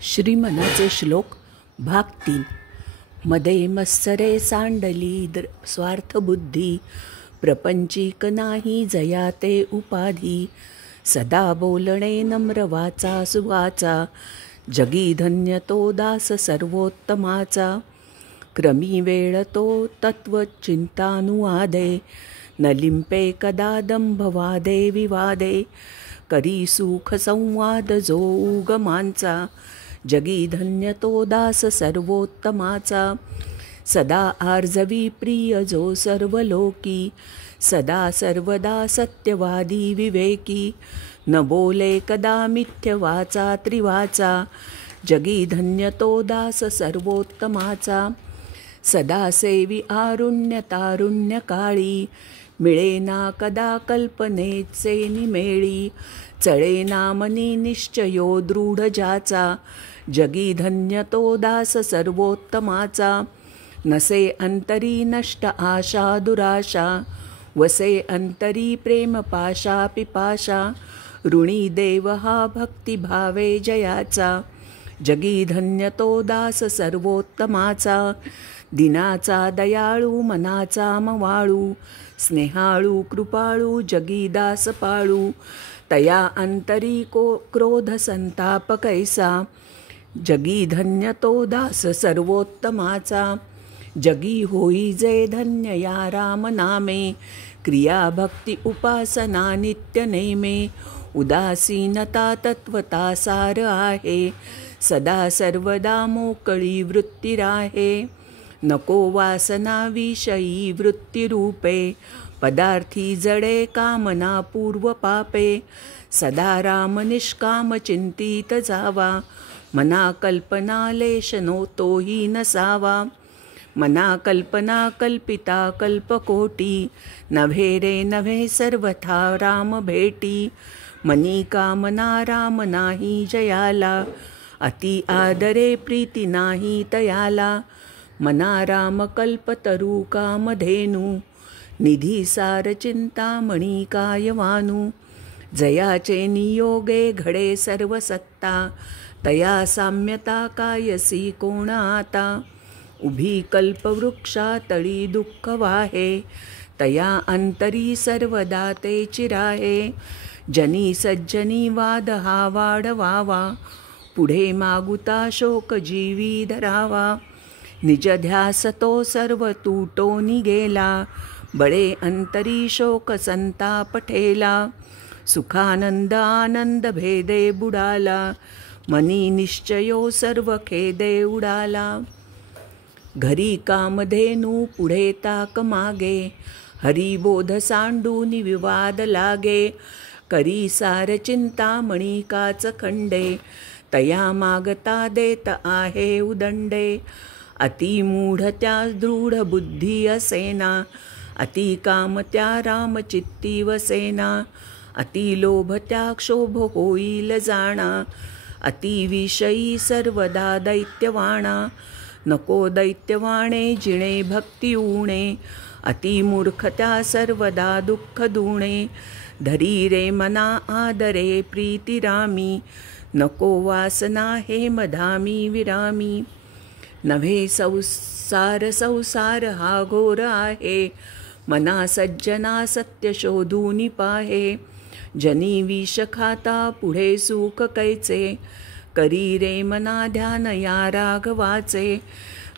श्रीमनाचे श्लोक भाग 3. मध्ये मत्सरे सांडली स्वार्थबुद्धी, प्रपंचिक नाही जया ते उपाधी. सदा बोलणे नम्र वाचा सुवाचा, जगी धन्य तो दास सर्वोत्तमाचा. क्रमी वेळ तो तत्वचिंतानुवादे, न लिंपे कदा दंभवादे विवादे. करी सुख संवाद जो उगमांचा, जगी धन्य तो दास सर्वोत्तमाचा. सदा आर्जवी प्रिय जो सर्वलोकी, सदा सर्वदा सत्यवादी विवेकी. न बोले कदा मिथ्यवाचा त्रिवाचा, जगी धन्य तो दास सर्वोत्तमाचा. सदा सेवी आरुण्य तारुण्य काळी, मिळेना कदा कल्पनेचे निमेळी. चळेना मनी निश्चयो दृढ ज्याचा, जगी धन्य तो दास सर्वोत्तमाचा. नसे अंतरी नष्ट आशा दुराशा, वसे अंतरी प्रेम पाशा पिपाशा. ऋणी देव हा भक्तिभावे जयाचा, जगी धन्य तो दास सर्वोत्तमाचा. दिनाचा दयाळू मनाचा मवाळू, स्नेहाळू कृपाळू जगी दास पाळू. तया अंतरी क्रोध संताप कैसा, जगी धन्य तो दास सर्वोत्तमाचा. जगी होई जे धन्य या राम नामे, क्रिया भक्ती उपासना नित्य नेमे. उदासीनता तत्वता सार आहे, सदा सर्वदा मोकळी वृत्ती राहे. नको वासना विषयी वृत्तिरूपे, पदार्थी जडे कामना पूर्व पापे. सदा राम निष्काम चिंतित जावा, मना कल्पना लेश तोही नसावा. मना कल्पना कल्पिता कल्पकोटी, नव्हे रे नव्हे सर्वथा राम भेटी. मनी कामना राम नाही जयाला, अति आदरे प्रीती नाही तयाला. मना राम कल्पतरू कामधेनू, निधी सार चिंतामणी कायवानू. जयाचे नियोगे घडे सर्व सत्ता, तया साम्यता कायसी कोण आता. उभी कल्पवृक्षा तळी दुःख वाहे, तया अंतरी सर्वदा ते चिराहे. जनी सज्जनी वाद हा वाढवावा, पुढे मागुता शोक जीवी धरावा. निज ध्यास तो सर्व तुटोनी गेला, बळे अंतरी शोक संताप ठेला. सुखानंद आनंद भेदे बुडाला, मनी निश्चयो सर्व खेदे उडाला. घरी कामधेनू पुढे ताक मागे, हरिबोध सांडून विवाद लागे. करी सार चिंतामणी काच खंडे, तया मागता देत आहे उदंडे. अति मूढ त्या दृढ बुद्धी असेना, अति काम त्या राम चित्ती वसेना. अति लोभ त्या क्षोभ होईल जाणा, अति विषयी सर्वदा दैत्यवाणा. नको दैत्यवाणे जिणे भक्ती उणे, अति मूर्ख त्या सर्वदा दुःख दुणे. धरी रे मना आदरे प्रीती रामी, नको वासना हे मधामी विरामी. नव्हे संसार हा घोर आहे, मना सज्जना सत्य शोधून पाहे. जनी विष खाता पुढे सुख कैचे, करी रे मना ध्यान या राघवाचे.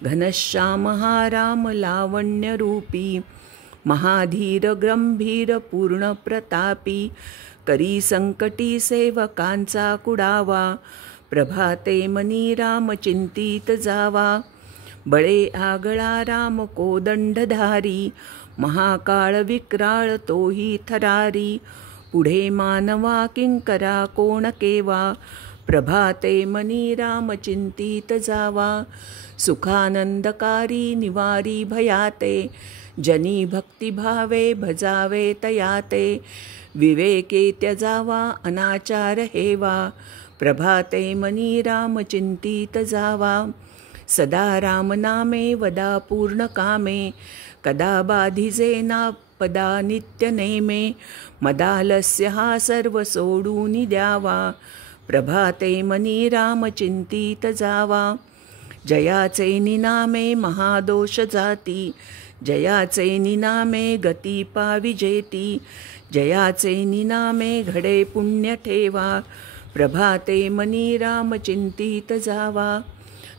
घनश्याम हा राम लावण्य रूपी, महाधीर गंभीर पूर्ण प्रतापी. करी संकटी सेवकांचा कुडावा, प्रभाते मनी राम चिंतित जावा. बळे आगळा राम कोदंडधारी, महाकाळ विक्राळ तोही थरारी. पुढे मानवा किंकरा कोण केवा, प्रभाते मनी राम चिंतित जावा. सुखानंदकारी निवारी भयाते, जनी भक्तिभावे भजावे तयाते. विवेके त्यजावा अनाचार हेवा, प्रभाते मनी राम चिंतित जावा. सदा राम नामे वदा पूर्ण कामे, कदा बाधिजे ना पदा नित्य नेमे. मदालस्य हा सर्व सोडून द्यावा, प्रभाते मनी राम चिंतित जावा. जयाचे निनामे महादोष जाती, जयाचे निनामे गती पाविजेती. जयाचे निनामे घडे पुण्य ठेवा, प्रभाते मनी राम चिंतित जावा.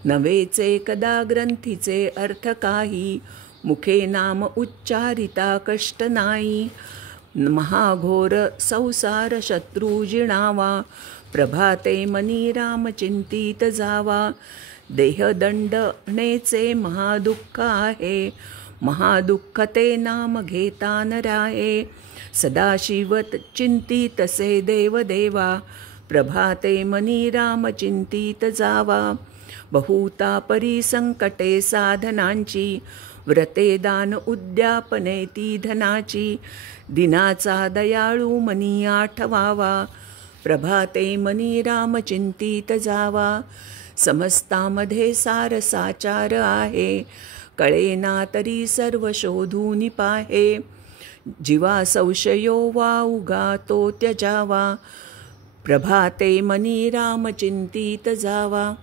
नवेचे कदा ग्रंथीचे अर्थ काही, मुखे नाम उच्चारिता कष्ट नाही. महाघोर संसार शत्रू जिणावा, प्रभाते मनी राम चिंतित जावा. देहदंडनेचे महादुःख आहे, महादुःख ते नाम घेता न राहे. सदाशिवत चिंतितसे देवदेवा, प्रभाते मनी राम चिंतित जावा. बहुता परी संकटे साधनांची, व्रते दान उद्यापने ती धनाची. दिनाचा दयाळू मनी आठवावा, प्रभाते मनी राम चिंतित जावा. समस्तामध्ये सार साचार आहे, कळेना तरी सर्व शोधून पाहे. जीवा संशयो वा उगा तो त्यजावा, प्रभाते मनी राम चिंतित जावा.